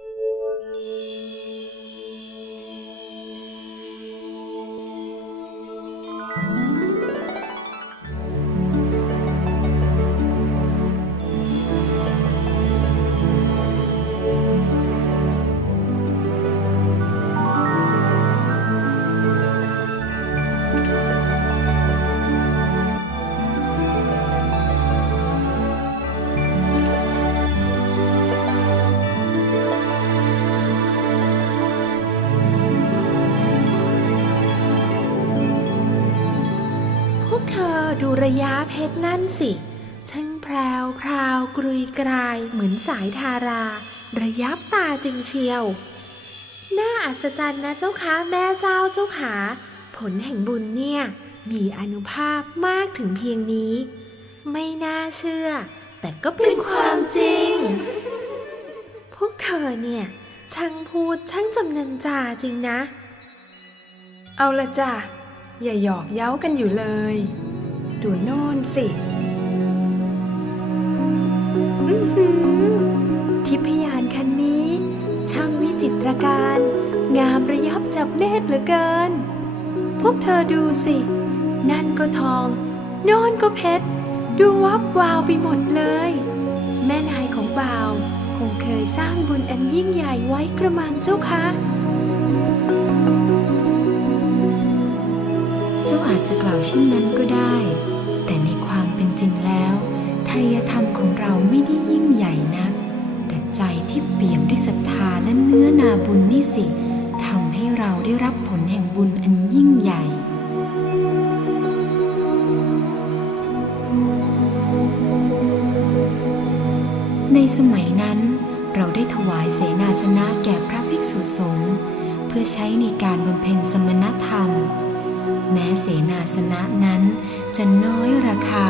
พ ดูระยะเพชรนั่นสิ ช่างแพรวพราวกรุยกรายเหมือนสายทารา ระยับตาจริงเชียว น่าอัศจรรย์นะเจ้าคะแม่เจ้าเจ้าขา ผลแห่งบุญเนี่ย มีอนุภาพมากถึงเพียงนี้ ไม่น่าเชื่อ แต่ก็เป็นความจริง พวกเธอเนี่ย ช่างพูดช่างจำเนินจาจริงนะ เอาละจ้ะอย่าหยอกเย้ากันอยู่เลย ดูโน่นสิทิพยานคันนี้ ช่างวิจิตรการ งามระยับจับเนตรเหลือเกิน พวกเธอดูสิ นั่นก็ทองโน่นก็เพชร ดูวับวาวไปหมดเลย แม่นายของบ่าวคงเคยสร้างบุญอันยิ่งใหญ่ไว้กระมังเจ้าคะ อาจจะกล่าวเช่นนั้นก็ได้ แต่ในความเป็นจริงแล้วไทยธรรมของเราไม่ได้ยิ่งใหญ่นัก แต่ใจที่เปี่ยมด้วยศรัทธาและเนื้อนาบุญนี่สิทำให้เราได้รับผลแห่งบุญอันยิ่งใหญ่ในสมัยนั้นเราได้ถวายเสนาสนะแก่พระภิกษุสงฆ์เพื่อใช้ในการบำเพ็ญสมณธรรม แม้เสนาสนะนั้นจะน้อยราคา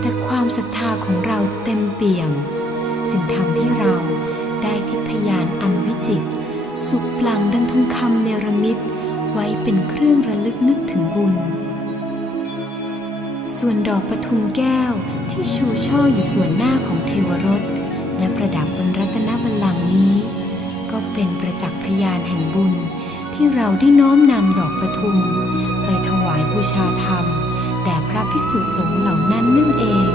แต่ความศรัทธาของเราเต็มเปี่ยม จึงทำให้เราได้ทิพยานอันวิจิตรสุขปลังดังทองคำเนรมิตไว้เป็นเครื่องระลึกนึกถึงบุญ ส่วนดอกปทุมแก้วที่ชูช่ออยู่ส่วนหน้าของเทวรส และประดับบนรัตนบัลลังก์นี้ ก็เป็นประจักษ์พยานแห่งบุญ ที่เราได้น้อมนำดอกประทุม ไปถวายบูชาธรรม แด่พระภิกษุสงฆ์เหล่านั้นนั่นเอง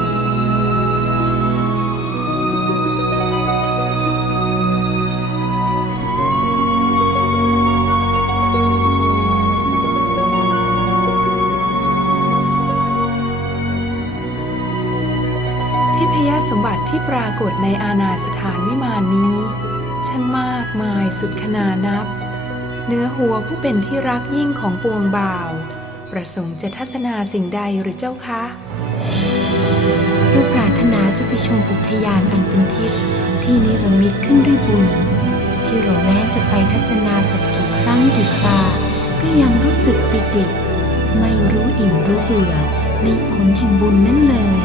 ทิพยสมบัติที่ปรากฏในอาณาสถานวิมานนี้ ช่างมากมายสุดขนานับ เนื้อหัวผู้เป็นที่รักยิ่งของปวงบ่าว ประสงค์จะทัศนาสิ่งใดหรือเจ้าคะเราปรารถนาจะไปชมอุทยานอันเป็นทิพย์ที่นิรมิตขึ้นด้วยบุญ ที่เราแม้จะไปทัศนาสักกี่ครั้งกี่คราก็ยังรู้สึกปิติ ไม่รู้อิ่มรู้เบื่อในผลแห่งบุญนั้นเลย